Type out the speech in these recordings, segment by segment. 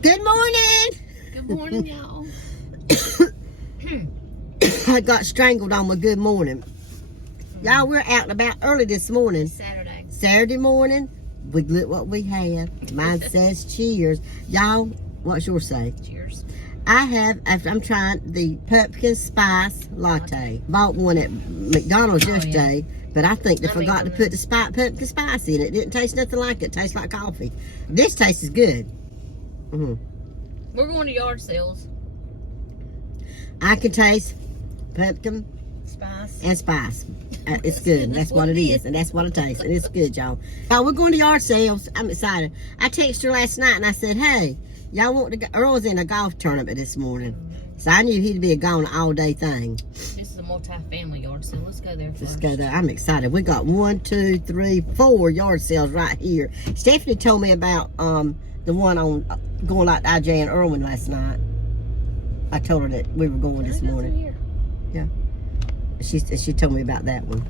Good morning. Good morning, y'all. I got strangled on my good morning. Y'all, we're out and about early this morning. Saturday morning. We look what we have. Mine says cheers. Y'all, what's yours say? Cheers. I have, I'm trying the pumpkin spice latte. Bought one at McDonald's yesterday, but I think they forgot to put the pumpkin spice in it. It didn't taste nothing like it. It tastes like coffee. This tastes good. We're going to yard sales. I can taste pumpkin Spice. and spice. It's good. That's what it is. And that's what it tastes. And it's good, y'all. Oh, we're going to yard sales. I'm excited. I texted her last night and I said, hey, y'all want to go? Earl's in a golf tournament this morning. So I knew he'd be a gone all day thing. This is a multi-family yard sale. Let's go there first. Let's go there. I'm excited. We got 1, 2, 3, 4 yard sales right here. Stephanie told me about the one on going like IJ and Erwin last night. I told her that we were going this morning. Yeah. She told me about that one.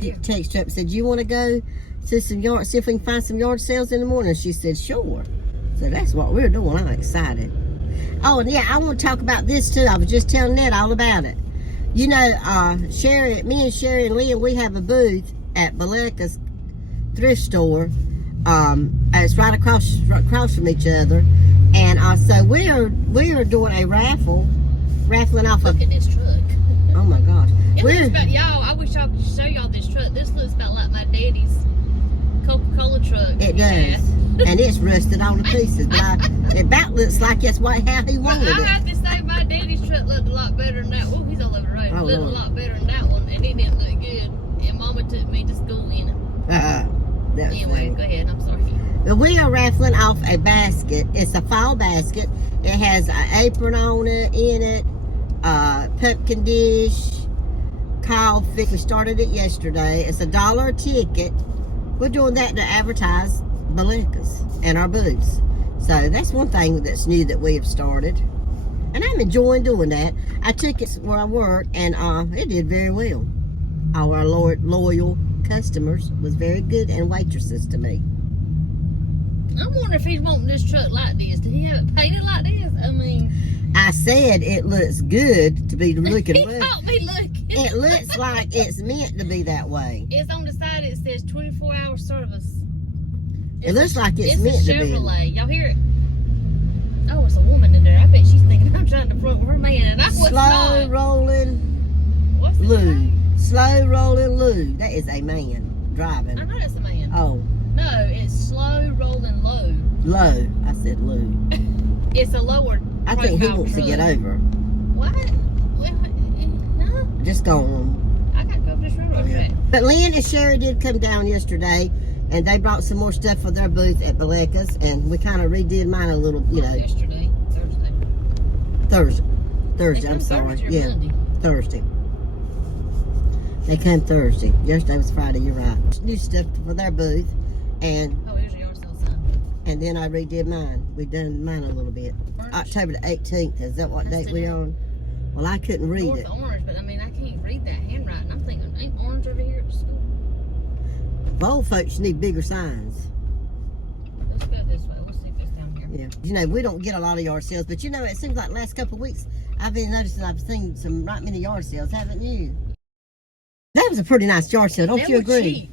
She texted her up and said, you want to go to some yard, see if we can find some yard sales in the morning? She said, sure. So that's what we're doing. I'm excited. Oh, and yeah, I want to talk about this too. I was just telling Nett all about it. You know, Sherry, me and Sherry and Liam, we have a booth at Baleka's thrift store. It's right across from each other. And so we're doing a raffling off. Look at this truck. Oh my gosh. It looks about, y'all, I wish I could show y'all this truck. This looks about like my daddy's Coca-Cola truck. It does. And it's rusted all to pieces. But it about looks like that's how he wanted it. I have to say my daddy's truck looked a lot better than that. Oh, he's all over the road. It looked a lot better than that one. And it didn't look good. And Mama took me to school in it. Anyway, go ahead. I'm sorry. But we are raffling off a basket. It's a fall basket. It has an apron on it, in it, pumpkin dish, coffee. We started it yesterday. It's $1 a ticket. We're doing that to advertise Baleka's and our booths. So that's one thing that's new that we have started. And I'm enjoying doing that. I took it where I work and it did very well. All our loyal customers was very good and waitresses to me. I wonder if he's wanting this truck like this. Did he have it painted like this? I mean, I said it looks good to be looking. He don't be looking. It looks like it's meant to be that way. It's on the side. It says 24-hour service. It looks like it's meant to be. It's a Chevrolet. Y'all hear it? Oh, it's a woman in there. I bet she's thinking I'm trying to front her man, and I was not. Slow rolling What's the Lou. name? Slow rolling Lou. That is a man driving. I know that's a man. Oh. No, it's slow rolling low. Low. I said Lou. It's a lower. I think he wants to get over. What? No. Just go on. I gotta go up this railroad track. But Lynn and Sherry did come down yesterday, and they brought some more stuff for their booth at Baleka's, and we kind of redid mine a little, you know. Yesterday, Thursday. I'm sorry. Yeah, Monday. Thursday. They come Thursday. Yesterday was Friday. You're right. New stuff for their booth, and here's your yard sale sign. And then I redid mine. We done mine a little bit. October the 18th. Is that what date we on? Well, I couldn't read it. Orange, but I mean, I can't read that handwriting. I'm thinking, ain't orange over here at the school? Old folks need bigger signs. Let's go this way. Let's see if it's down here. Yeah. You know, we don't get a lot of yard sales, but you know, it seems like the last couple of weeks, I've been noticing I've seen some right many yard sales, haven't you? That was a pretty nice yard sale, don't you agree?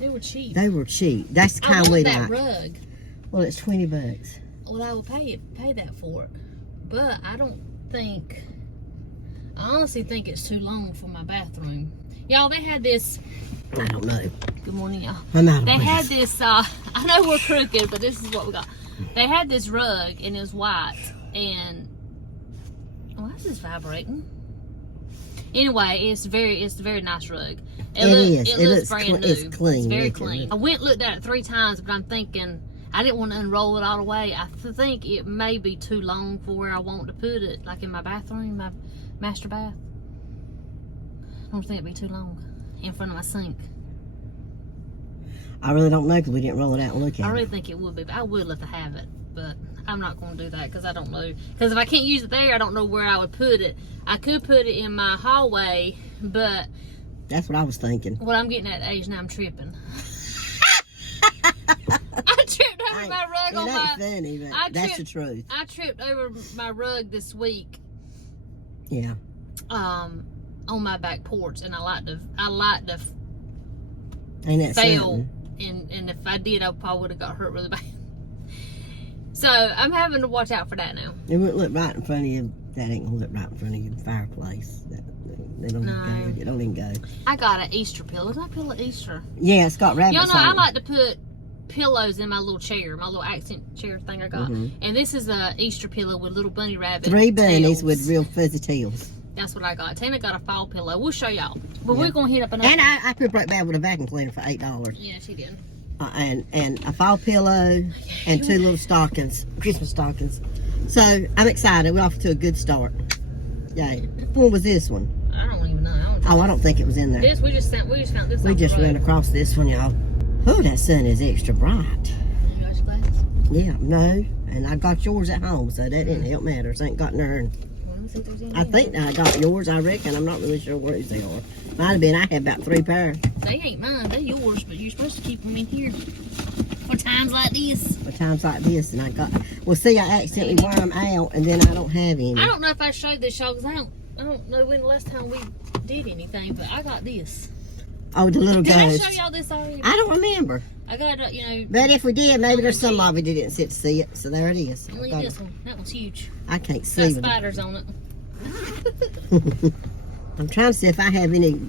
They were cheap. They were cheap. That's the kind we like. I want that rug. Well, it's $20. Well, I will pay that for it, but I honestly think it's too long for my bathroom. Y'all, they had this. I don't know. Good morning, y'all. I'm out of They breath. had this. I know we're crooked, but this is what we got. They had this rug and it was white, and why is this vibrating? Anyway, it's a very nice rug. It looks brand new. It's clean. It's very clean. I went and looked at it 3 times, but I'm thinking I didn't want to unroll it all the way. I think it may be too long for where I want to put it, like in my bathroom, my master bath. I don't think it'd be too long in front of my sink. I really don't know because we didn't roll it out and look at it. I really think it would be, but I would love to have it, but I'm not going to do that because I don't know. Because if I can't use it there, I don't know where I would put it. I could put it in my hallway, but that's what I was thinking. Well, I'm getting at age now. I'm tripping. I tripped over my rug it on ain't my. funny, but that's the truth. I tripped over my rug this week. Yeah. On my back porch, and I like to Ain't that fail, something? and if I did, I probably would have got hurt really bad. So I'm having to watch out for that now. It wouldn't look right in front of you. That ain't gonna look right in front of your fireplace. They don't go. It don't even go. I got an Easter pillow. Isn't that pillow Easter? Yeah, it's got rabbits Y'all know on I it. like to put pillows in my little chair, my little accent chair thing I got. And this is a Easter pillow with little bunny rabbit 3 bunnies tails. with real fuzzy tails. That's what I got. Tina got a fall pillow. We'll show y'all. But we're gonna hit up another. And I could break bad with a vacuum cleaner for $8. Yeah, she did. And a fall pillow and 2 little stockings, Christmas stockings. So I'm excited. We're off to a good start. Yeah. What was this one? I don't even know. I don't think it was in there. This we just found this. We just ran across this one, y'all. Oh, that sun is extra bright. You got your glasses? Yeah, no. And I got yours at home, so that didn't help matters. Ain't got none. I think I got yours, I reckon. I'm not really sure where they are. Might have been. I had about 3 pairs. They ain't mine. They're yours, but you're supposed to keep them in here for times like this. For times like this, and I got. Well, see, I accidentally wore them out, and then I don't have any. I don't know if I showed this y'all, because I don't know when the last time we did anything, but I got this. Oh, the little Did ghost. I show y'all this already? I don't remember. I got it, you know. But if we did, maybe there's some of it that didn't sit to see it. So there it is. Only this one. That one's huge. I can't Got see. spiders on it. I'm trying to see if I have any.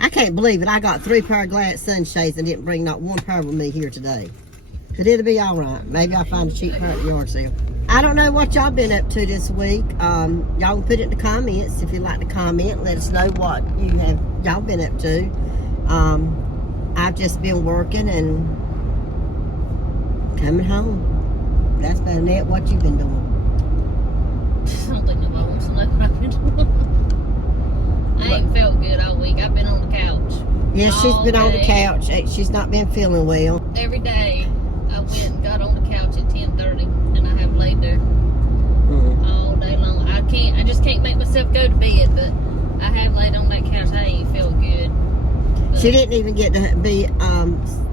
I can't believe it. I got 3 pair of glass sunshades and didn't bring not 1 pair with me here today. But it'll be all right. Maybe I'll find a cheap pair at the yard sale. I don't know what y'all been up to this week. Y'all can put it in the comments if you'd like to comment. Let us know what y'all been up to. I've just been working and coming home. That's about it. What you been doing? I don't think nobody wants to know what I've been doing. I ain't felt good all week. I've been on the couch. Yeah, she's been on the couch. She's not been feeling well. Every day I went and got on the couch at 10:30 and I have laid there all day long. I just can't make myself go to bed, but I have laid on that couch. I ain't felt good. But She didn't even get to be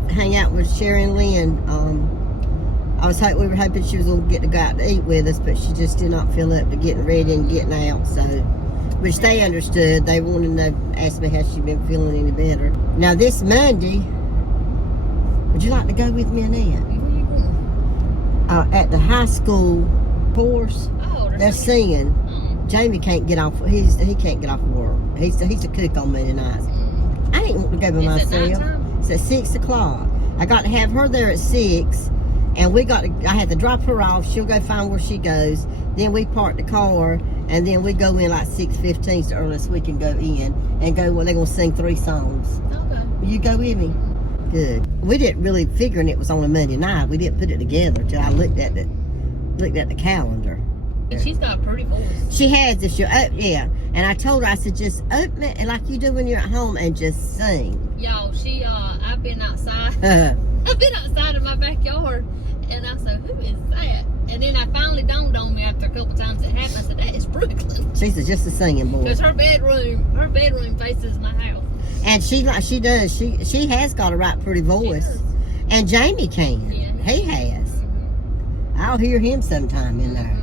hang out with Sherry and Lynn. We were hoping she was gonna get to go out to eat with us, but she just did not feel up to getting ready and getting out. So, which they understood. They wanted to ask me how she been feeling any better. Now this Monday, would you like to go with me and Annette? Where you going? At the high school course, Oh, they're singing. Jamie can't get off. He can't get off work. He's to cook on Monday nights. I didn't want to go by Is it myself. nighttime? It's at 6 o'clock. I got to have her there at 6, and I had to drop her off. She'll go find where she goes. Then we park the car, and then we go in like 6:15 the earliest we can go in and go. Well, they're gonna sing 3 songs. Okay. Will you go with me? Good. We didn't really figure it was on a Monday night. We didn't put it together till I looked at the calendar. And she's got a pretty voice. She has this year. Yeah. And I told her, I said, just open it like you do when you're at home and just sing. Y'all, I've been outside. I've been outside in my backyard, and I said, who is that? And then I finally dawned on me after a couple times it happened. I said, that is Brooklyn. She's just a singing boy. Because her bedroom faces my house. And she does. She has got a right pretty voice. She does. And Jamie can. Yeah. He has. I'll hear him sometime in there.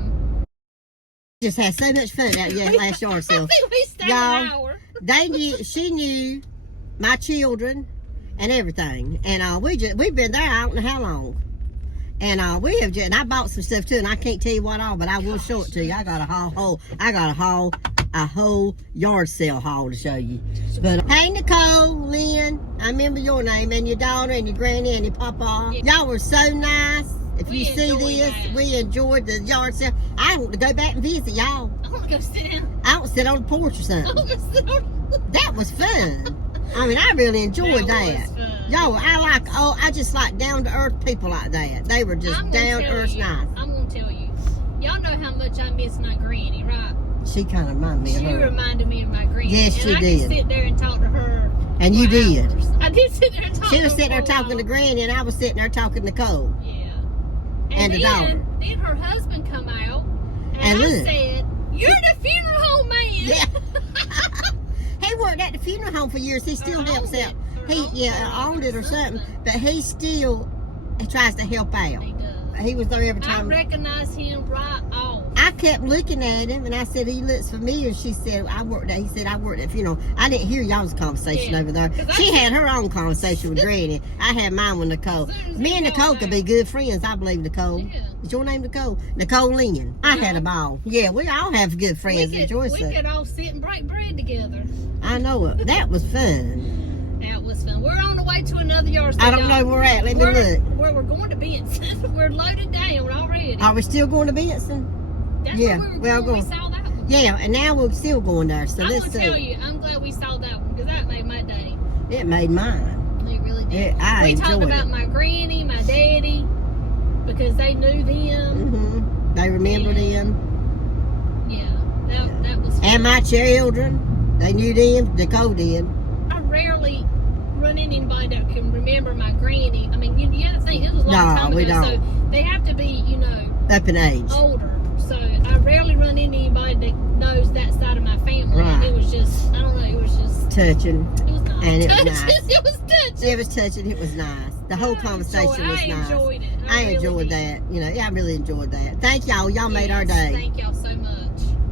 Just had so much fun out there last yard sale. I think we stayed Y'all, an hour. She knew my children and everything. And we've been there I don't know how long. And and I bought some stuff too, and I can't tell you what all, but I will show it to you. I got a whole yard sale haul to show you. But hey, Nicole, Lynn, I remember your name, and your daughter, and your granny, and your papa. Yeah. Y'all were so nice. If We you see enjoyed this, that. we enjoyed the yard sale. I want to go back and visit y'all. I want to go sit down. I want to sit on the porch or I something. want to sit on. That was fun. I mean, I really enjoyed that. Was fun. Y'all, I just like down to earth people like that. They were just I'm gonna down to tell earth you, nice. I'm gonna tell you. Y'all know how much I miss my granny, right? She kind of reminded me of She her. reminded me of my granny. Yes, she and I did. could sit there and talk to her. And you for did. hours. I did sit there and talk to her. She was sitting there for a talking to while. Granny, and I was sitting there talking to Cole. Yeah. And the daughter. Then her husband come out, and And I look. said, "You're the funeral home man." Yeah. He worked at the funeral home for years. He still helps owned out. it. Or owned it Owned it or something. something. But he tries to help out. He does. he was there every I time. recognized him right off. I kept looking at him, and I said, he looks familiar. She said, he said, I worked at funeral. I didn't hear y'all's conversation over there. She had her own conversation with Granny. I had mine with Nicole. Me and Nicole could be good friends, I believe, Nicole. Yeah. Is your name Nicole? Nicole Lynn. I had a ball. Yeah, we all have good friends. We could all sit and break bread together. I know it. That was fun. That was fun. We're on the way to another yard sale. I don't know where we're at. Let me look. Where we're going to Benton. We're loaded down already. Are we still going to Benson? That's Yeah, where we were well, going. We saw that one. Yeah, and now we're still going there. So I'm let's going to see. tell you, I'm glad we saw that one because that made my day. It made mine. It really did. Yeah, we talked enjoyed about it. my granny, my daddy, because they knew them. They remembered him. Yeah, that was fun. And my children, they knew them. Nicole did. I rarely run into anybody that can remember my granny. I mean, you have to think, it was a long time ago. we don't. So they have to be, Up in age. older. So I rarely run into anybody that knows that side of my family. Right. And it was just, I don't know, it was just, Touching. it was nice. And it was Touching. nice. It was touching. It was touching. It was nice. The whole conversation was I nice. enjoyed it. I really enjoyed did. that. I really enjoyed that. Thank y'all. Y'all made our day. Thank y'all so much.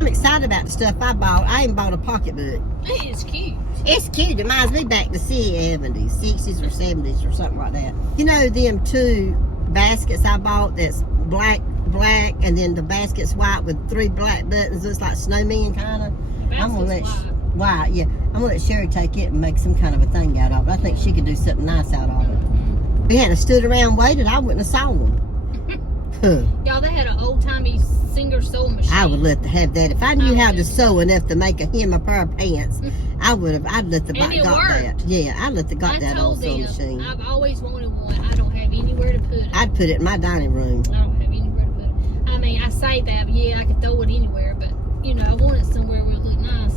I'm excited about the stuff I bought. I even bought a pocketbook. It is cute. It's cute. It reminds me back to the 70s, 60s or 70s or something like that. Them two baskets I bought that's black, and then the basket's white with 3 black buttons. Looks like snowmen kind of. I'm gonna let white, yeah. I'm gonna let Sherry take it and make some kind of a thing out of it. I think she could do something nice out of it. If we hadn't stood around and waited, I wouldn't have saw them. Y'all, they had an old-timey singer sewing machine. I would let to have that. If I knew how to sew enough to make him a pair of pants, I'd let the And it got worked. that. Yeah, I'd let the got that old sewing machine. I've always wanted one. I don't have anywhere to put it. I'd put it in my dining room. I don't have anywhere to put it. I mean, I say that, but yeah, I could throw it anywhere, but I want it somewhere where it look nice.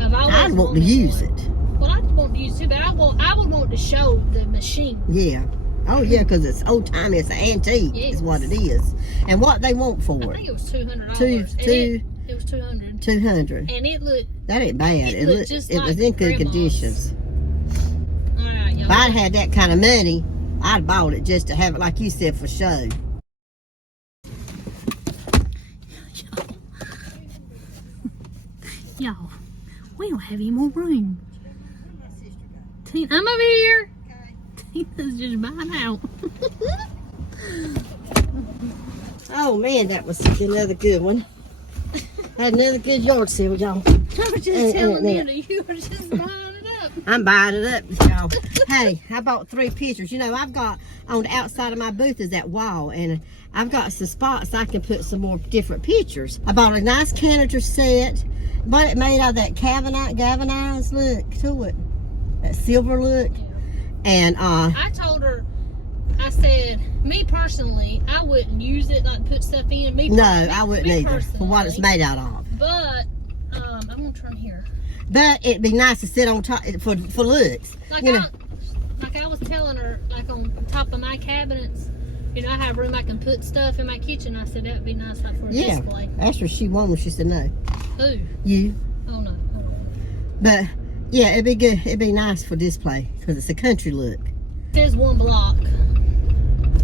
I'd want to use it. Well, I just want to use it too, but I would want to show the machine. Yeah. Oh yeah, because it's old timey. It's an antique. Yes. Is what it is. And what they want for I it? think it was $200. It was $200. 200. And it looked. That ain't bad. It looked just it like was in good grandma's. conditions. All right, y'all. If I'd had that kind of money, I'd bought it just to have it, like you said, for show. Y'all, we don't have any more room. Tina, I'm over here. Tina's just buying out. Oh man, that was another good one. Had another good yard sale, y'all. I was just telling you that you were just buying it up. I'm buying it up, y'all. Hey, I bought 3 pictures. I've got on the outside of my booth is that wall, and I've got some spots I can put some more different pictures. I bought a nice canister set, but it made out of that galvanized look to it, that silver look. And I told her, I said, me personally, I wouldn't use it, like put stuff in. No, I wouldn't either, for what it's made out of. But, I'm going to turn here. But it'd be nice to sit on top for looks. Like I was telling her, like on top of my cabinets, I have room I can put stuff in my kitchen. I said, that'd be nice like for a display. Asked her if she wanted. She said no. Who? You. Oh, no. But, yeah, it'd be good. It'd be nice for display because it's a country look. It says 1 block.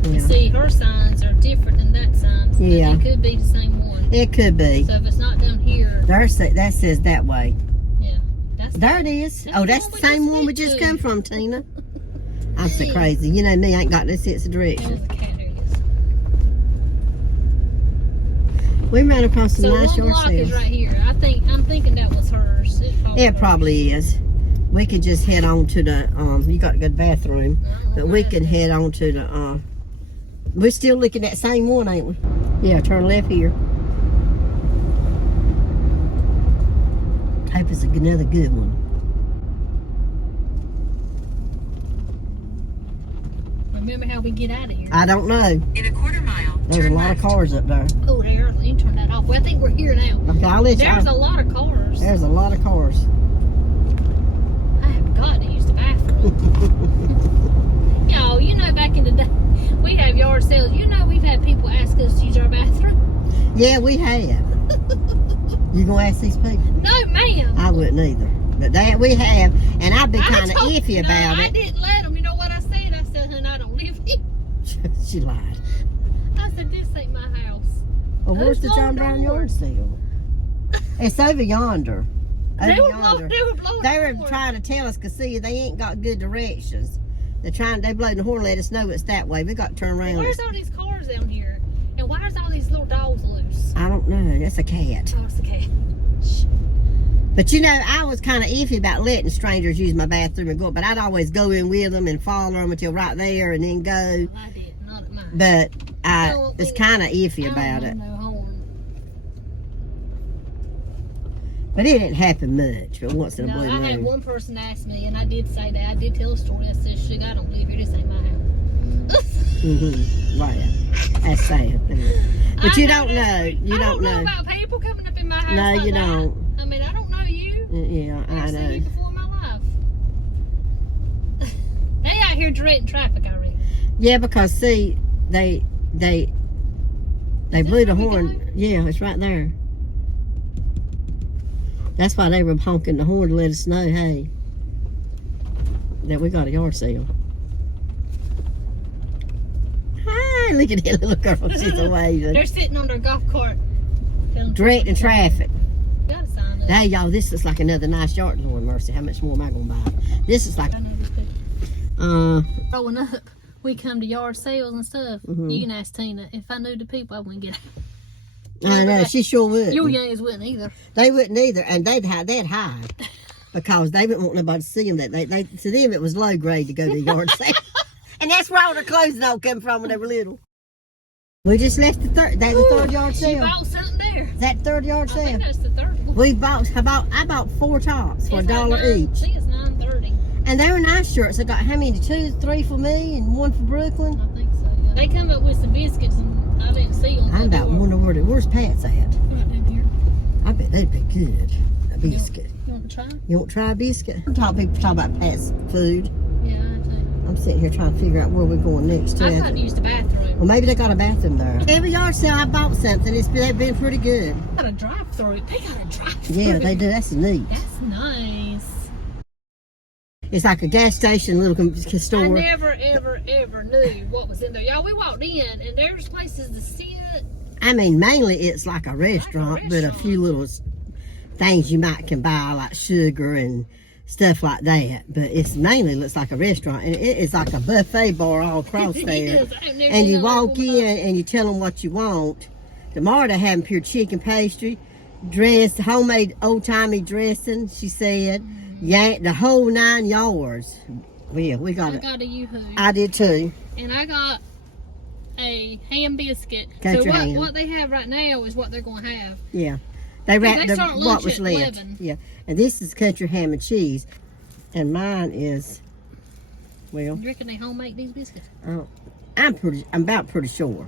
Yeah. You see, her signs are different than that sign. So Yeah. It could be the same one. It could be. So if it's not down here, That says that way. yeah. There it is. That's the same one we just come from, Tina. I'm so Hey. crazy. Me, I ain't got no sense of That direction. was a cat. There it is. We ran across some So nice 1 yard block is sales. right here. I'm thinking that was hers. It probably is. We could just head on to the, you got to go to the bathroom. But we can head on to the, we're still looking at the same one, ain't we? Yeah, turn left here. Hope it's another good one. Remember how we get out of here? I don't know. In a quarter mile, There's a turn lot of left. cars up there. Oh, there. Let me turn that off. Well, I think we're here now. Okay, I'll let you. There's a lot of cars. There's a lot of cars. I have got to use the bathroom. Y'all, back in the day, we have yard sales. We've had people ask us to use our bathroom. Yeah, we have. You gonna ask these people? No, ma'am. I wouldn't either. But that we have, and I'd be kind of I told- iffy about I it. didn't let them. You know what I said? I said, honey, I don't live here. She lied. I said, Well, where's the Who's John blowing Brown the horn? yard sale? It's over yonder. They Over were yonder. blowing They the were horn. trying to tell us, 'cause see, they ain't got good directions. They blowing the horn, let us know it's that way. We got to turn around. Where's all these cars down here? And why is all these little dogs loose? I don't know. That's a cat. Oh, it's okay. But you know, I was kind of iffy about letting strangers use my bathroom and go, but I'd always go in with them and follow them until right there and then go. Well, I did, not at mine. But I No, was kind of iffy I about don't it. want no horn. But it didn't happen much, but once in a No, blue I had moon. one person ask me, and I did say that. I did tell a story. I said, "Sugar, I don't live here. This ain't my house." Right. That's sad. But you don't know. You I don't know know. about people coming up in my house. No, like you that. don't. I mean, I don't know you. Yeah, I I've seen you know. before in my life. They out here directing traffic already. Yeah, because see, they blew the where we horn. going? Yeah, it's right there. That's why they were honking the horn to let us know, hey, that we got a yard sale. Hi, look at that little girl. She's waving. They're sitting on their golf cart. Directing traffic. Got a sign up. Hey, y'all, this is like another nice yard. Lord mercy, how much more am I going to buy? This is like, I know this people. Growing up, we come to yard sales and stuff. Mhm. You can ask Tina. If I knew the people, I wouldn't get out. I know, she sure would. Your youngs wouldn't either. They wouldn't either, and they'd hide because they wouldn't want nobody to see them. They to them it was low grade to go to the yard sale, and that's where all their clothes all come from when they were little. We just left the third yard She sale. bought something there. That third yard I sale. think that's the third one. I bought 4 tops for It's like $1 I each, think it's $9.30. and they were nice shirts. I got how many? 2, 3 for me, and 1 for Brooklyn. I think so. Yeah. They come up with some biscuits, and I didn't see them. I about wonder where's Pat's at. Right down here. I bet they'd be good. A biscuit. You want to try? You want to try a biscuit? People talk about Pat's food. Yeah, I do. I'm sitting here trying to figure out where we're going next. I got to use the bathroom. Well, maybe they got a bathroom there. Every yard sale I bought something. They've been pretty good. Got a drive-through. They got a drive-through. Yeah, they do. That's neat. That's nice. It's like a gas station, little I store. never, ever, ever knew what was in there. Y'all, we walked in, and there's places to sit. I mean, mainly it's like a restaurant, but a few little things you might can buy, like sugar and stuff like that. But it's mainly looks like a restaurant, and it is like a buffet bar all across there. Yes, I've never And you seen that walk before. in and you tell them what you want. Tomorrow they're having pure chicken pastry, homemade old-timey dressing, she said. Yeah, the whole 9 yards. Yeah, we got I it. got a Yoo-hoo. I did too. And I got a ham biscuit. Country so ham. what they have right now is what they're going to have. Yeah. They wrapped they start what lunch was at left. 11. Yeah. And this is country ham and cheese. And mine is, well, You reckon they homemade these biscuits? I'm about pretty sure.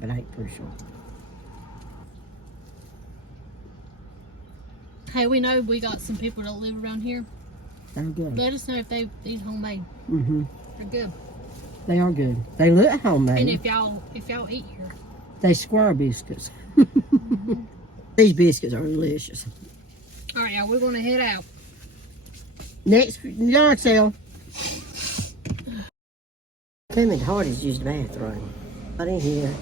But I ain't pretty sure. Hey, we know we got some people that live around here. They're good. Let us know if these homemade. Mm-hmm. They're good. They are good. They look homemade. And if y'all eat here. They square biscuits. These biscuits are delicious. All right, y'all, we're going to head out. Next yard sale. Clement Hardy's used the bathroom. Not in here.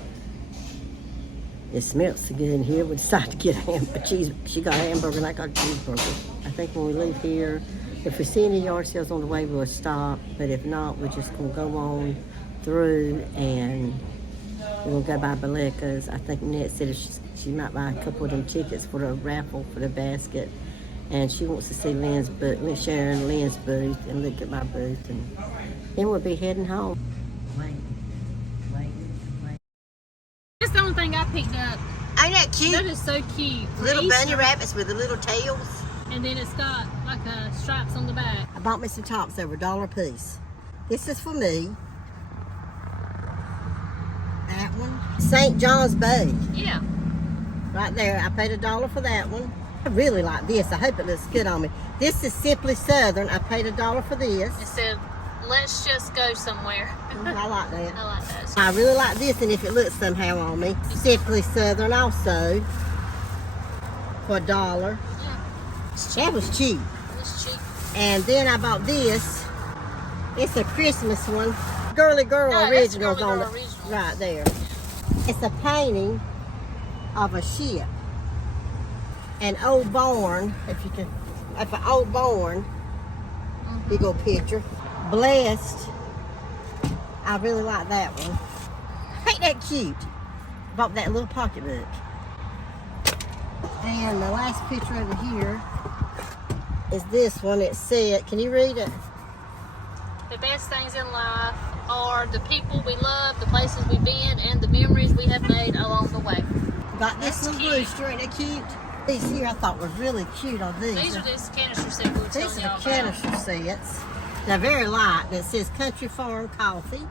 It smells so good in here. We decided to get a cheese. She got a hamburger and I got a cheeseburger. I think when we leave here, if we see any yard sales on the way, we'll stop. But if not, we're just going to go on through and we'll go by Baleca's. I think Nett said she might buy a couple of them tickets for the raffle for the basket. And she wants to see Sharon Lynn's booth and look at my booth. And then we'll be heading home. That's the only thing I picked up. Ain't that cute? That is so cute. For Little Easter. bunny rabbits with the little tails. And then it's got like stripes on the back. I bought me some tops. They were $1 a piece. This is for me. That one. St. John's Bay. Yeah. Right there. I paid $1 for that one. I really like this. I hope it looks good on me. This is Simply Southern. I paid $1 for this. It said, let's just go somewhere. I like that. I like that. I really like this, and if it looks somehow on me. Simply Southern also for $1. Yeah, That was cheap. it's cheap. And then I bought this. It's a Christmas one. Girly Girl No, that's Originals Girly on Girl it. Originals. Right there. It's a painting of a ship. An old barn, if you can, if an old barn, big old picture. Blessed. I really like that one. Ain't that cute? Bought that little pocketbook. And the last picture over here is this one. It said, can you read it? The best things in life are the people we love, the places we've been, and the memories we have made along the way. Got this little rooster, ain't it cute? These here I thought were really cute on these. These are just canister sets we were telling These y'all are about. canister sets. They're very light. And it says Country Farm Coffee.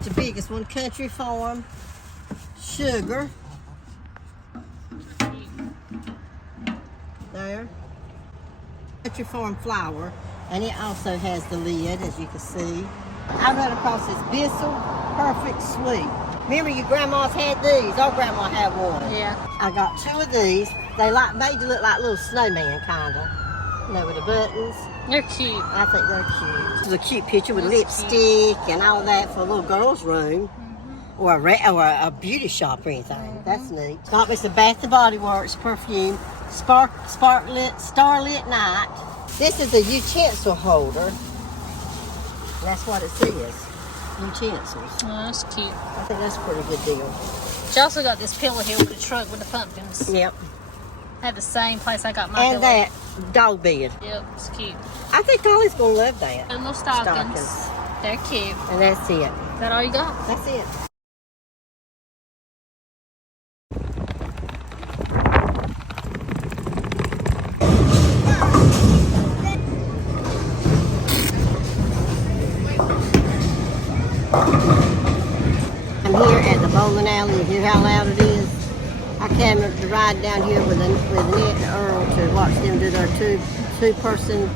The biggest one, Country Farm Sugar. There. Country Farm Flour. And it also has the lid, as you can see. I ran across this Bissell Perfect Sweet. Remember your grandmas had these? Our grandma had one. Yeah. I got 2 of these. They made you look like little snowman, kinda. You know, with the buttons. They're cute. I think they're cute. This is a cute picture with That's lipstick and all that for a little girl's room. Or a beauty shop or anything. That's neat. Got me some Bath & Body Works perfume. Starlit Night. This is a utensil holder. That's what it says. Utensils. Oh, that's cute. I think that's a pretty good deal. She also got this pillow here with the truck with the pumpkins. Yep. Had the same place I got my And pillow. that dog bed. Yep, it's cute. I think Ollie's gonna love that. And little stockings. They're cute. And that's it. Is that all you got? That's it. I'm here at the bowling alley. You hear how loud it is? I came to ride down here with Nett and Earl to watch them do their two-person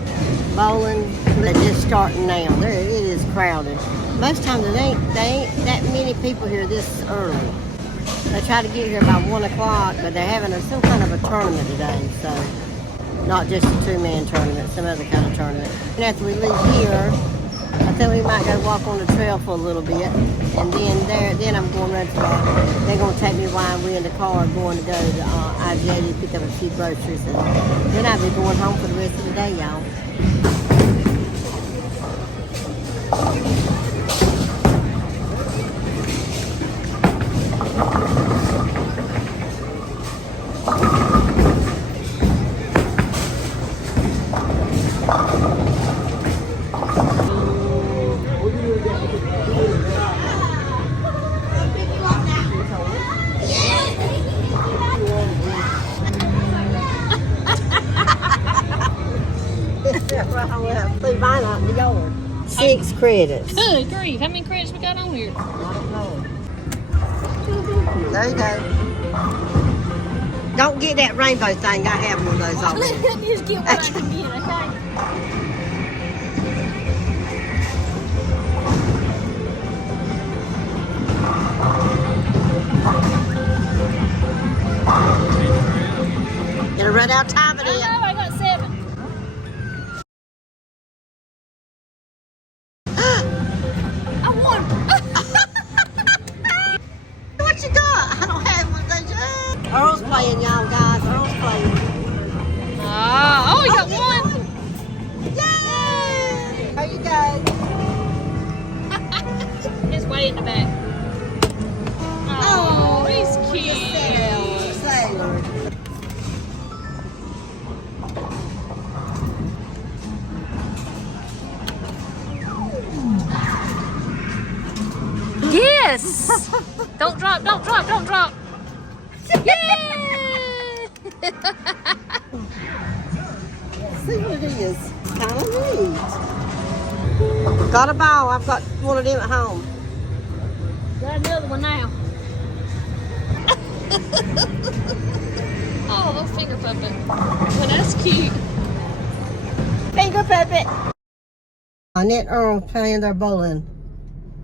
bowling. They're just starting now. There it is crowded. Most times there ain't that many people here this early. They try to get here by 1 o'clock, but they're having some kind of a tournament today, so not just a two-man tournament, some other kind of tournament. And after we leave here, I think we might go walk on the trail for a little bit, and then I'm going right to they're going to take me while we're in the car going to go to IJ to pick up a few groceries, and then I'll be going home for the rest of the day, y'all. Leave mine out in the yard. 6 credits. Good grief. How many credits we got on here? I don't know. There you go. Don't get that rainbow thing. I have one of those already. Let me just get what I can get, okay? Gonna run out of time I again. know, I got 7. I won. What you got? I don't have one of those yet. Earl's playing, y'all guys. Earl's playing. Oh, you got one. Yay! There you go. It's way in the back. Oh, he's cute. Sailor. Yes! Don't drop, don't drop, don't drop. Yay! See what it is. Kind of neat. Got a ball. I've got one of them at home. Got another one now. Oh, little finger puppet. Well, that's cute. Finger puppet. Nett and Earl playing their bowling.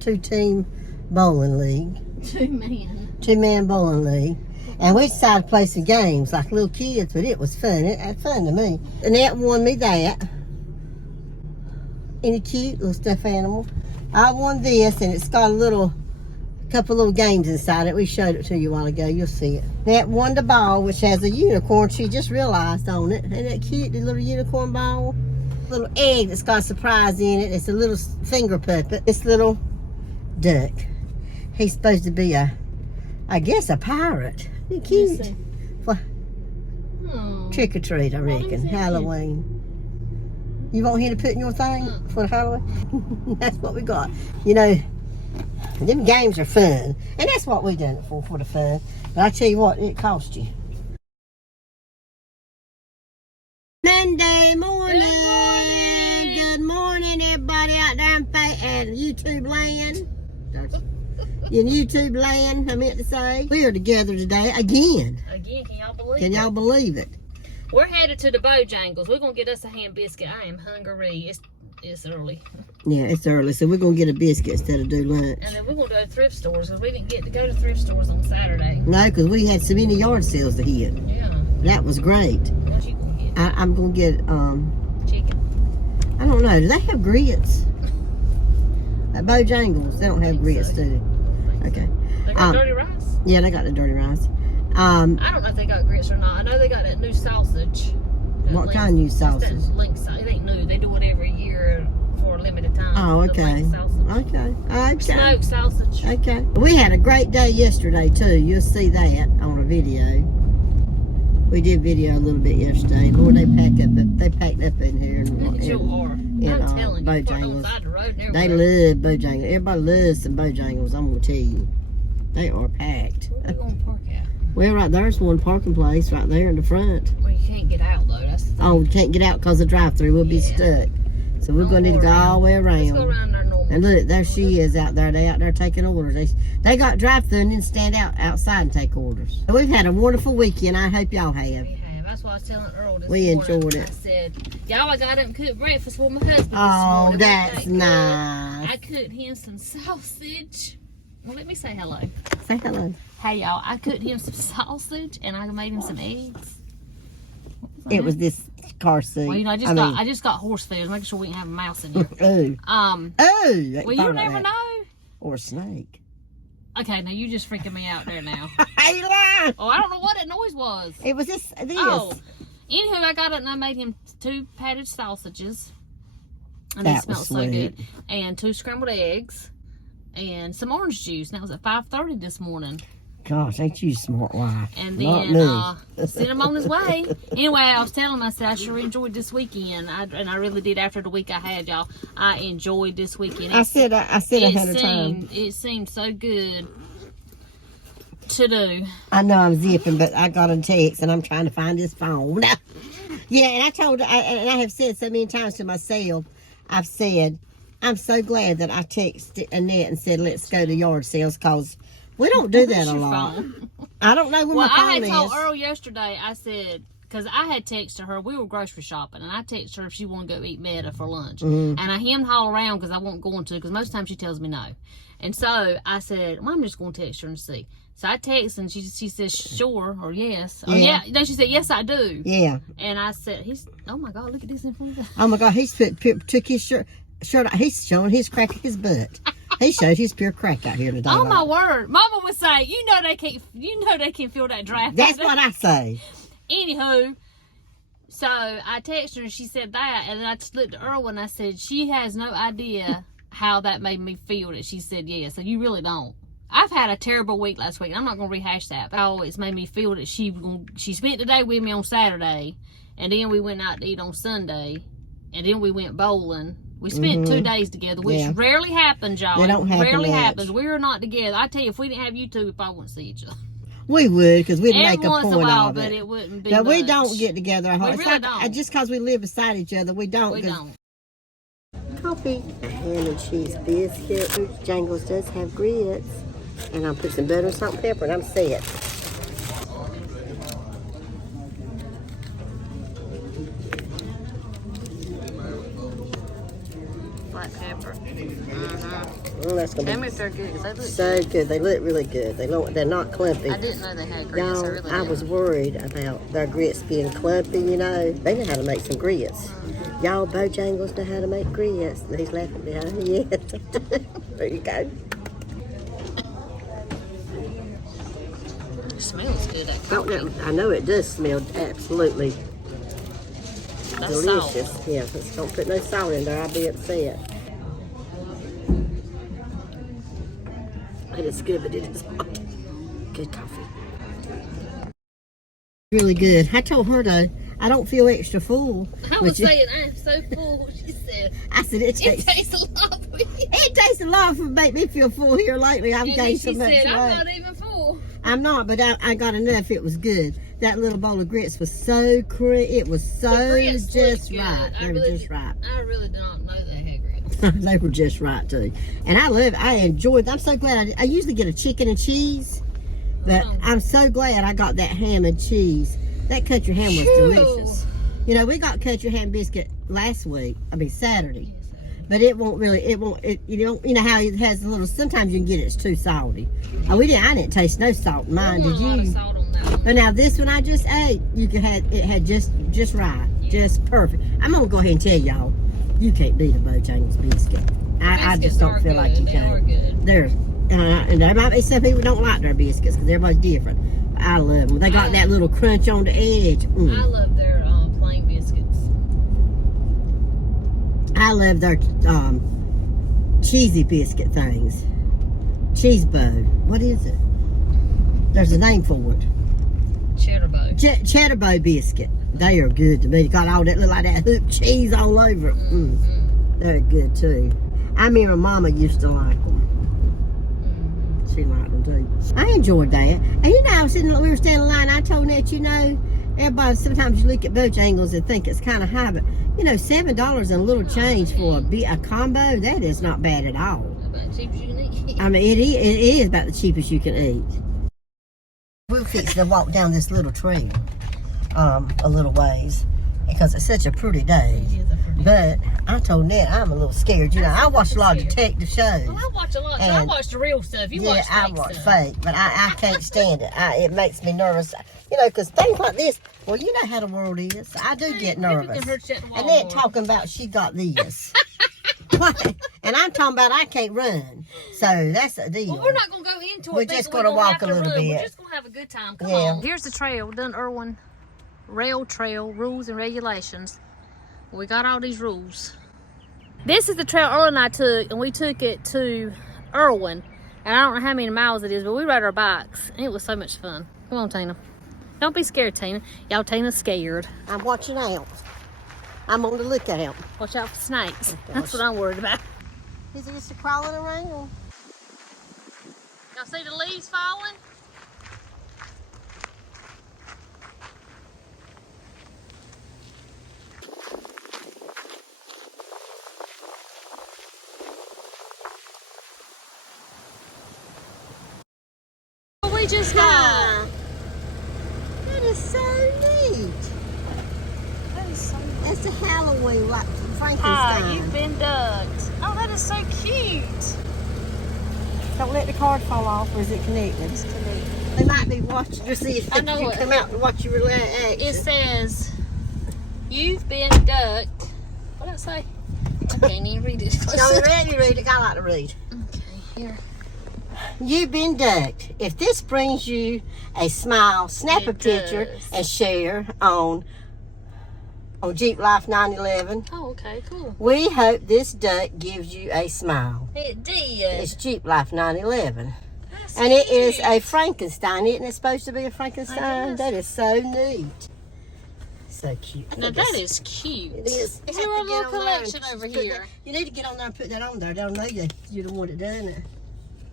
2-team bowling league. 2-man bowling league. And we decided to play some games like little kids, but it was fun. It had fun to me. Nett won me that. Any cute little stuffed animal. I won this, and it's got a little couple little games inside it. We showed it to you a while ago. You'll see it. Nett won the ball, which has a unicorn. She just realized on it. Isn't that cute, the little unicorn ball? Little egg that's got a surprise in it. It's a little finger puppet. This little duck. He's supposed to be I guess a pirate. Isn't he cute? For trick or treat, I reckon. Halloween. You want him to put in your thing for Halloween? That's what we got. You know, them games are fun. And that's what we done it for the fun. But I tell you what, it cost you. Monday morning. Good morning, everybody out there in YouTube land. In YouTube land, I meant to say. We are together today again. Again, can y'all believe it? Can y'all believe it? We're headed to the Bojangles. We're going to get us a ham biscuit. I am hungry. It's early. Yeah, it's early, so we're going to get a biscuit instead of do lunch. And then we're going to go to thrift stores because we didn't get to go to thrift stores on Saturday. No, because we had so many yard sales to hit. Yeah. That was great. What you going to get? I'm going to get, Chicken. I don't know. Do they have grits? At Bojangles, they don't have grits, do they? Okay. They got dirty rice? Yeah, they got the dirty rice. I don't know if they got grits or not. I know they got that new sausage. What kind of new sausage? It ain't new. They do it every year for a limited time. Oh, okay. Okay. Smoked sausage. Okay. We had a great day yesterday, too. You'll see that on a video. We did video a little bit yesterday. Lord, they packed up in here. Look at your R. I'm telling you, Bojangles. on the road and They love Bojangles. Everybody loves some Bojangles, I'm going to tell you. They are packed. Where we going to park at? Well, right there's one parking place right there in the front. Well, you can't get out, though. That's the thing. Oh, we can't get out because of the drive-thru. We'll be stuck. So we're going to need to go all the way around. Let's go around our normal. And look, there she is out there. They out there taking orders. They got drive-thru and then stand outside and take orders. We've had a wonderful weekend. I hope y'all have. We have. That's why I was telling Earl this We morning. enjoyed it. I said, y'all, I got up and cooked breakfast for my husband this Oh, morning. that's nice. I cooked him some sausage. Well, let me say hello. Say hello. Hey, y'all, I cooked him some sausage and I made him some eggs. It was this car seat. Well, you know, I just got horse food, making sure we can have a mouse in here. Ooh. Well, you never know. Or a snake. Okay, now you just freaking me out there now. Hey, lie. Oh, I don't know what that noise was. It was this. Oh, anywho, I got up and I made him 2 patted sausages. And they smelled so good. And 2 scrambled eggs. And some orange juice. And that was at 5:30 this morning. Gosh, ain't you a smart wife? And then sent him on his way. Anyway, I was telling him, I said, I sure enjoyed this weekend. And I really did after the week I had, y'all. I enjoyed this weekend. I said 100 times. It seemed so good to do. I know I'm zipping, but I got a text and I'm trying to find his phone. Yeah, and and I have said so many times to myself, I've said, I'm so glad that I texted Annette and said, let's go to yard sales because we don't do that a lot. Phone? I don't know where my phone is. I had told Earl yesterday, I said, because I had texted her, we were grocery shopping, and I texted her if she wanted to go eat Meta for lunch. And I hemmed all around because I wasn't going to, because most times she tells me no. And so I said, well, I'm just going to text her and see. So I texted and she says sure or yes. Or yeah. No, she said, yes, I do. Yeah. And I said, oh my God, look at this in front of us. Oh my God, took his shirt out. He's showing his crack of his butt. He showed his pure crack out here today. Oh my word. Mama would say, you know they can feel that draft. That's what I say. Anywho, so I texted her and she said that, and then I just looked at Erwin and I said, she has no idea how that made me feel that she said yes. So you really don't. I've had a terrible week last week. I'm not going to rehash that. But it's made me feel that she spent the day with me on Saturday, and then we went out to eat on Sunday, and then we went bowling. We spent 2 days together, which rarely happens, y'all. They don't happen rarely much. happens. We're not together. I tell you, if we didn't have you two, we probably wouldn't see each other. We would, because we'd make a once point in a while, of but it. it wouldn't be No, we much. don't get together. We really don't. Just because we live beside each other, we don't. We don't. Coffee, a ham and cheese biscuit. Bojangles does have grits. And I'll put some butter, salt, and pepper, and I'm set. Black pepper. Well, that's gonna Tell me be if they're good, because they look so good. They look really good. They're not clumpy. I didn't know they had grits. Y'all, Really I was worried about their grits being clumpy, you know. They know how to make some grits. Y'all, Bojangles know how to make grits. And he's laughing behind me. Yes. There you go. It smells good, that Don't coffee. know, I know it does smell absolutely That's delicious. salt. Yeah, just don't put no salt in there. I'll be upset. But it's good, but it is hot. Good coffee. Really good. I told her though, I don't feel extra full. I was saying, I'm so full. She said, I said it tastes a lot. It tastes a lot for make me feel full here lately. I've gained so much weight. I'm not even full. I'm not, but I got enough. It was good. That little bowl of grits was so it was so just right. They were just right. I really did not know they had grits. They were just right too. And I enjoyed. I'm so glad. I usually get a chicken and cheese, but I'm so glad I got that ham and cheese. That country ham was delicious. You know, we got country ham biscuit last week. I mean Saturday. But it won't really, you know how it has a little, sometimes you can get it's too salty. I didn't taste no salt in mine, did you? A lot of salt on that one. But now this one I just ate, it had just right, just perfect. I'm gonna go ahead and tell y'all, you can't beat a Bojangles biscuit. I just don't feel like you can. There's, and there might be some people who don't like their biscuits because everybody's different. But I love them. They got that little crunch on the edge. I love their plain biscuits. I love their cheesy biscuit things. Cheese bow. What is it? There's a name for it. Cheddar bow. Cheddar bow biscuit. They are good to me. They got all that, look like that hoop cheese all over it. They're good too. I remember Mama used to like them. She liked them too. I enjoyed that. And you know, we were standing in line. I told Nett, you know, everybody, sometimes you look at Bojangles and think it's kind of high, but you know, $7 and a little change for a combo, that is not bad at all. About the cheapest you can eat. I mean, it is about the cheapest you can eat. We're fixing to walk down this little trail, a little ways, because it's such a pretty day. But I told Nett I'm a little scared. You know, I watch a lot of detective shows. Well, I watch a lot. I watch the real stuff. You watch fake I watch stuff. fake, but I can't stand it. It makes me nervous. You know, because things like this, well, you know how the world is. I do get nervous. And Nett talking about she got this. And I'm talking about I can't run. So that's the deal. Well, we're not going to go into it. We're just going to walk a little bit. We're just going to have a good time. Come on. Here's the trail. We've done Erwin rail trail rules and regulations. We got all these rules. This is the trail Erwin and I took, and we took it to Erwin. And I don't know how many miles it is, but we rode our bikes. And it was so much fun. Come on, Tina. Don't be scared, Tina. Y'all, Tina's scared. I'm watching out. I'm on the lookout. Watch out for snakes. That's what I'm worried about. Is it just crawling around? Y'all see the leaves falling? We just got. That is so neat. That is so neat. That's a Halloween, like Frankenstein. Hi, you've been ducked. Oh, that is so cute. Don't let the card fall off, or is it connected? It's connected. They might be watching to see if you come out and watch your reaction. It says, you've been ducked. What did I say? I can't even read it. No, you ready to read it? I like to read. Okay, here. You've been ducked. If this brings you a smile, snap a picture and share on Jeep Life 911. Oh, okay, cool. We hope this duck gives you a smile. It did. It's Jeep Life 911. That's And it cute. is a Frankenstein. Isn't it supposed to be a Frankenstein? guess. That is so neat. So cute. Now that is cute. It is. Look at our little collection over here. You need to get on there and put that on there. They'll know that you're the one that done it.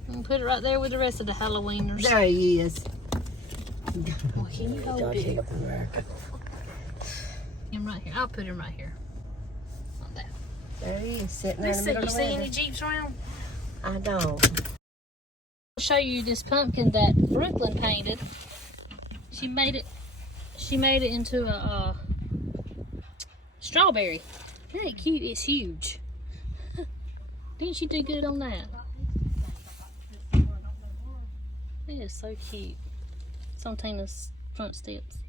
And put it right there with the rest of the Halloweeners. There he is. Well, can you hold it? America. Him right here. I'll put him right here. On that. There he is, sitting there Let's in see. the You middle see of any the Jeeps around? I don't. I'll show you this pumpkin that Brooklyn painted. She made it into a strawberry. Isn't that cute? It's huge. Didn't she do good on that? It is so cute. It's on Tina's front steps.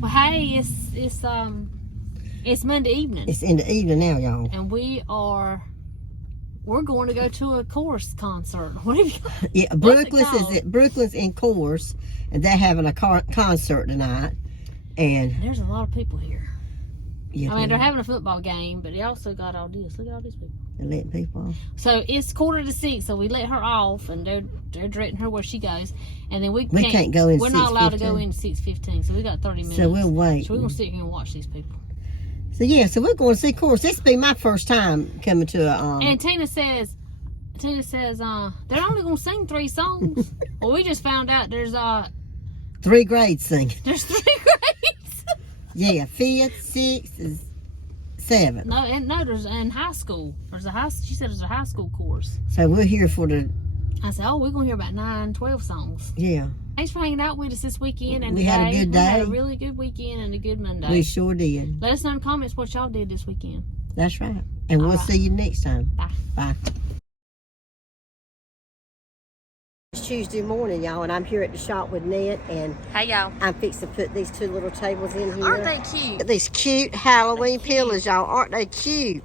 Well, hey, it's Monday evening. It's in the evening now, y'all. And we are we're going to go to a chorus concert. What have you got? Yeah, Brooklyn's in chorus, and they're having a concert tonight. And there's a lot of people here. Yeah, I mean, they're having a football game, but they also got all this. Look at all these people. They're letting people off. So it's 5:45, so we let her off, and they're directing her where she goes, and then we can't go in. We're not allowed to go in 6:15, so we got 30 minutes. So we'll wait. So we're gonna sit here and watch these people. So yeah, so we're going to see chorus. This will be my first time coming to a. And Tina says, they're only gonna sing 3 songs. Well, we just found out there's 3 grades singing. There's 3 grades. Yeah, 5th, 6th, 7th. No, there's in high school. She said there's a high school course. So we're here for the. I said, we're gonna hear about 9, 12 songs. Yeah. Thanks for hanging out with us this weekend and we had a good day. We had a really good weekend and a good Monday. We sure did. Let us know in the comments what y'all did this weekend. That's right. And we'll see you next time. Bye. Bye. It's Tuesday morning, y'all, and I'm here at the shop with Nett, and hey, y'all. I'm fixing to put these 2 little tables in here. Aren't they cute? These cute Halloween pillows, y'all. Aren't they cute?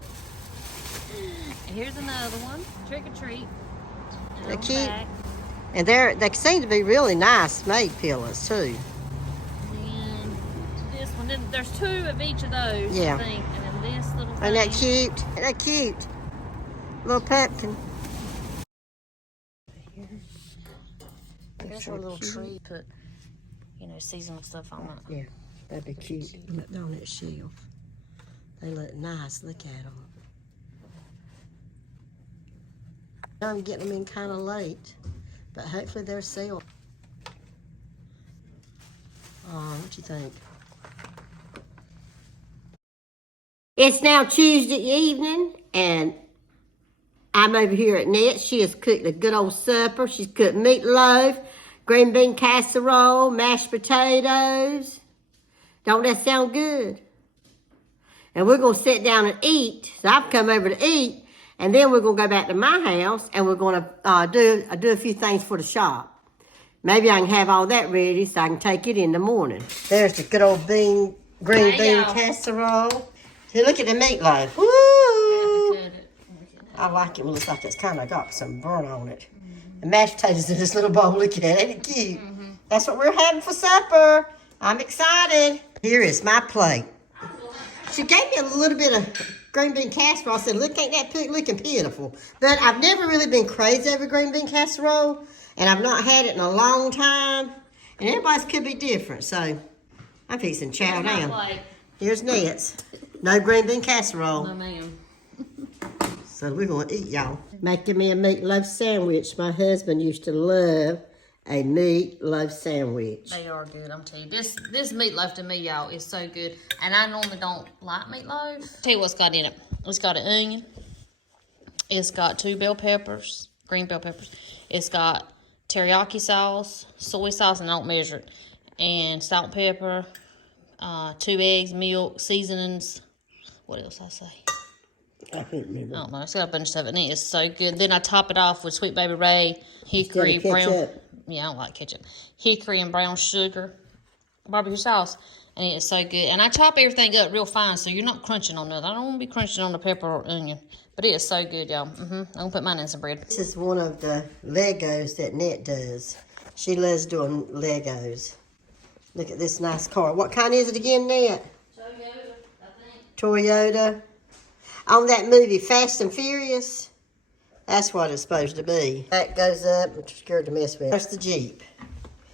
And here's another one. Trick or treat. They're cute. And they seem to be really nice made pillows, too. And this one, there's 2 of each of those, yeah. I think. And then this little thing. Isn't that cute? Isn't that cute? Little pumpkin. There's a little tree, put, seasonal stuff on it. Yeah, that'd be cute. Look on that shelf. They look nice. Look at them. I'm getting them in kind of late, but hopefully they're sealed. What you think? It's now Tuesday evening, and I'm over here at Nett. She has cooked a good old supper. She's cooked meatloaf, green bean casserole, mashed potatoes. Don't that sound good? And we're going to sit down and eat. So I've come over to eat. And then we're going to go back to my house, and we're going to do a few things for the shop. Maybe I can have all that ready so I can take it in the morning. There's the good old green bean casserole. Hey, look at the meatloaf. Woo! I like it. It looks like it's kind of got some burn on it. The mashed potatoes in this little bowl. Look at it. Ain't it cute? That's what we're having for supper. I'm excited. Here is my plate. She gave me a little bit of green bean casserole. I said, look, ain't that looking pitiful. But I've never really been crazy over green bean casserole, and I've not had it in a long time. And everybody's could be different, so I'm fixing to chow down. Here's Nett's. No green bean casserole. No, ma'am. So we're going to eat, y'all. Making me a meatloaf sandwich. My husband used to love a meatloaf sandwich. They are good, I'm telling you. This meatloaf to me, y'all, is so good. And I normally don't like meatloaf. Tell you what's got in it. It's got an onion. It's got 2 bell peppers, green bell peppers. It's got teriyaki sauce, soy sauce, and I don't measure it. And salt and pepper, 2 eggs, milk, seasonings. What else I say? I can't remember. I don't know. It's got a bunch of stuff in it. It's so good. Then I top it off with Sweet Baby Ray, hickory, brown. Yeah, I don't like ketchup. Hickory and brown sugar, barbecue sauce, and it's so good. And I chop everything up real fine, so you're not crunching on nothing. I don't want to be crunching on the pepper or onion, but it is so good, y'all. I'm gonna put mine in some bread. This is one of the Legos that Nett does. She loves doing Legos. Look at this nice car. What kind is it again, Nett? Toyota, I think. Toyota. On that movie, Fast and Furious. That's what it's supposed to be. That goes up. I'm scared to mess with it. That's the Jeep.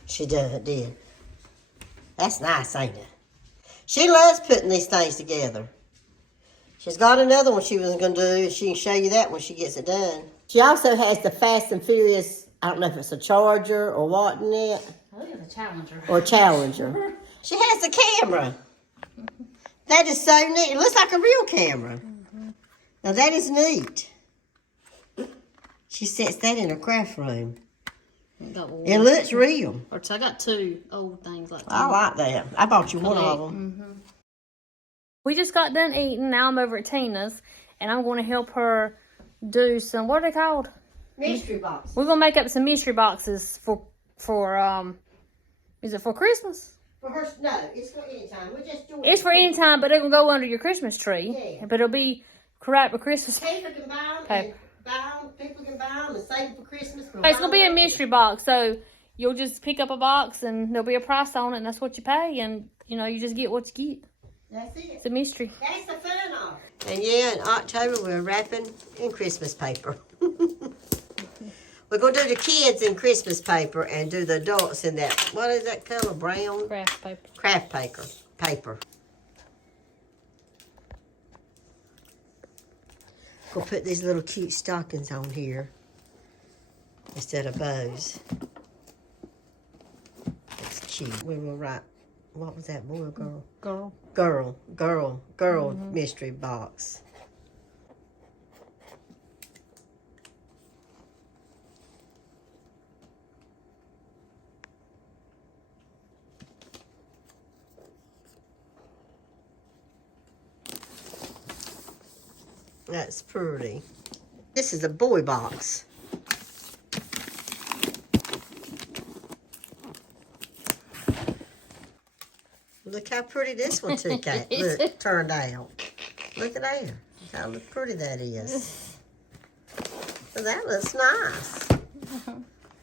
She did. That's nice, ain't it? She loves putting these things together. She's got another one she was going to do. She can show you that when she gets it done. She also has the Fast and Furious, I don't know if it's a Charger or what in it. I think it's a Challenger. Or Challenger. She has the camera. That is so neat. It looks like a real camera. Now that is neat. She sets that in her craft room. It looks real. Or I got 2 old things like that. I like that. I bought you one of them. We just got done eating. Now I'm over at Tina's, and I'm going to help her do some, what are they called? Mystery boxes. We're going to make up some mystery boxes for is it for Christmas? For her, no, it's for any time. We're just doing It's for any time, but they're going to go under your Christmas tree. Yeah. But it'll be right for Christmas. Paper can buy them, and buy them. People can buy them and save them for Christmas. It's gonna be a mystery box, so you'll just pick up a box and there'll be a price on it, and that's what you pay, and you just get what you get. That's it. It's a mystery. That's the fun of it. And yeah, in October we're wrapping in Christmas paper. We're going to do the kids in Christmas paper and do the adults in that, what is that color, brown? Craft paper. Craft paper. We'll put these little cute stockings on here instead of bows. That's cute. We will write, what was that, boy or girl? Girl mystery box. That's pretty. This is a boy box. Look how pretty this one turned out. Look at there. Look how pretty that is. Well, that looks nice.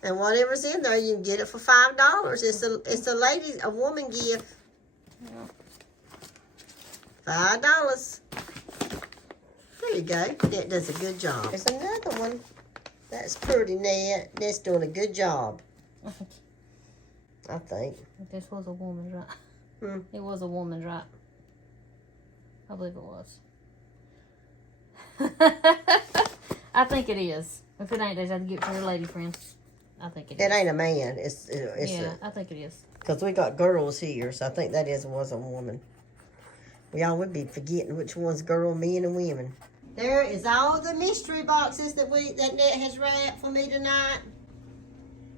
And whatever's in there, you can get it for $5. It's a woman gift. $5. There you go. That does a good job. There's another one. That's pretty neat. That's doing a good job. I think. This was a woman's, right? It was a woman's, right? I believe it was. I think it is. If it ain't, they have to get it for your lady friend. I think it is. It ain't a man. I think it is. Because we got girls here, so I think that was a woman. Y'all would be forgetting which one's girl, men, and women. There is all the mystery boxes that Nett has wrapped for me tonight.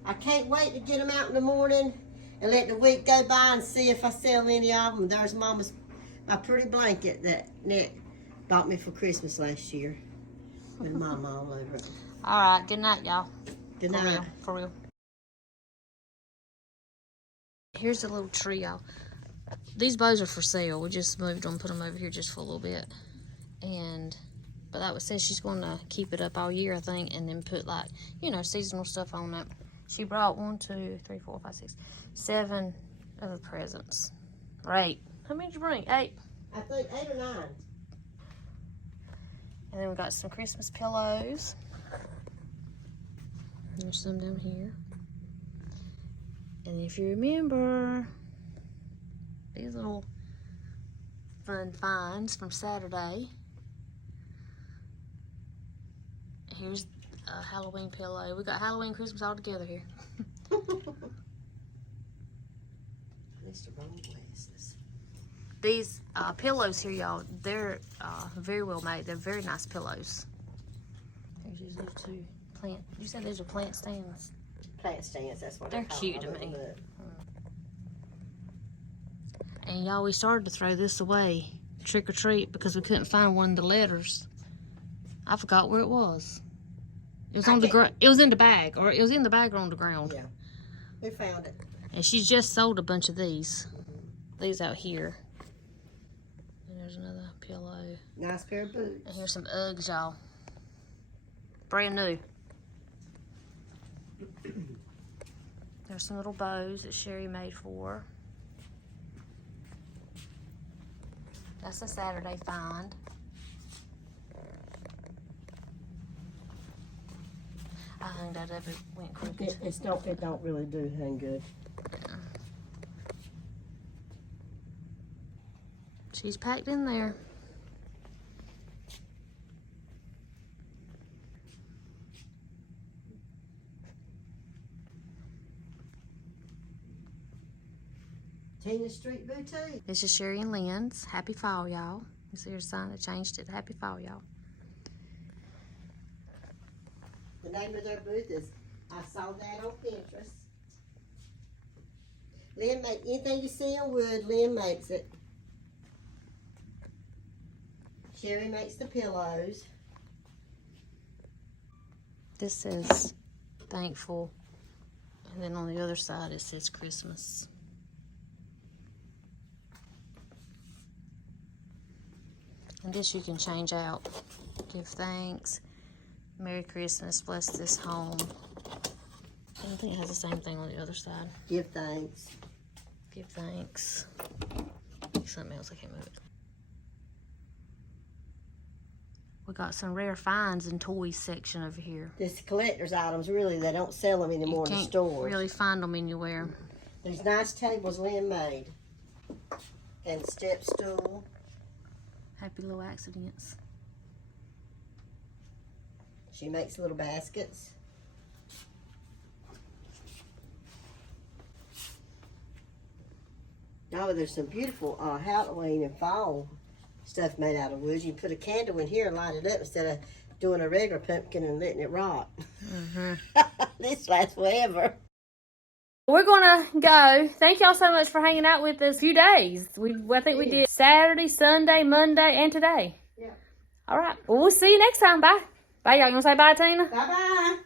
I can't wait to get them out in the morning and let the week go by and see if I sell any of them. There's my pretty blanket that Nett bought me for Christmas last year with Mama all over it. All right, good night, y'all. Good night. For real. Here's a little tree, y'all. These bows are for sale. We just moved them, put them over here just for a little bit. But that says she's going to keep it up all year, I think, and then put seasonal stuff on it. She brought 1, 2, 3, 4, 5, 6, 7 of the presents. Or 8. How many did you bring? 8. I think 8 or 9. And then we got some Christmas pillows. There's some down here. And if you remember, these little fun finds from Saturday. Here's a Halloween pillow. We got Halloween, Christmas all together here. Mr. Wrong glasses. These pillows here, y'all, they're very well made. They're very nice pillows. Here's these little 2 plant. You said these are plant stands. Plant stands, that's what they're cute to me. And y'all, we started to throw this away, trick or treat, because we couldn't find one of the letters. I forgot where it was. It was on the ground. It was in the bag, or it was in the bag or on the ground. Yeah, we found it. And she just sold a bunch of these. These out here. And there's another pillow. Nice pair of boots. And here's some Uggs, y'all. Brand new. There's some little bows that Sherry made for her. That's a Saturday find. I hung that up, it went crooked. It don't really do hang good. She's packed in there. Tina Street Boutique. This is Sherry and Lynn's. Happy Fall, y'all. You see her sign? I changed it to Happy Fall, y'all. The name of their booth is, I saw that on Pinterest. Lynn makes anything you see on wood, Lynn makes it. Sherry makes the pillows. This says thankful. And then on the other side it says Christmas. And this you can change out. Give thanks. Merry Christmas, bless this home. I don't think it has the same thing on the other side. Give thanks. Give thanks. Something else, I can't move it. We got some rare finds and toys section over here. This collector's items, really, they don't sell them anymore in the Can't stores. really find them anywhere. These nice tables Lynn made. And step stool. Happy little accidents. She makes little baskets. Oh, there's some beautiful Halloween and fall stuff made out of wood. You can put a candle in here and light it up instead of doing a regular pumpkin and letting it rot. This lasts forever. We're gonna go. Thank y'all so much for hanging out with us a few days. I think we did Saturday, Sunday, Monday, and today. Yeah. All right. Well, we'll see you next time. Bye. Bye, y'all. You want to say bye, Tina? Bye-bye.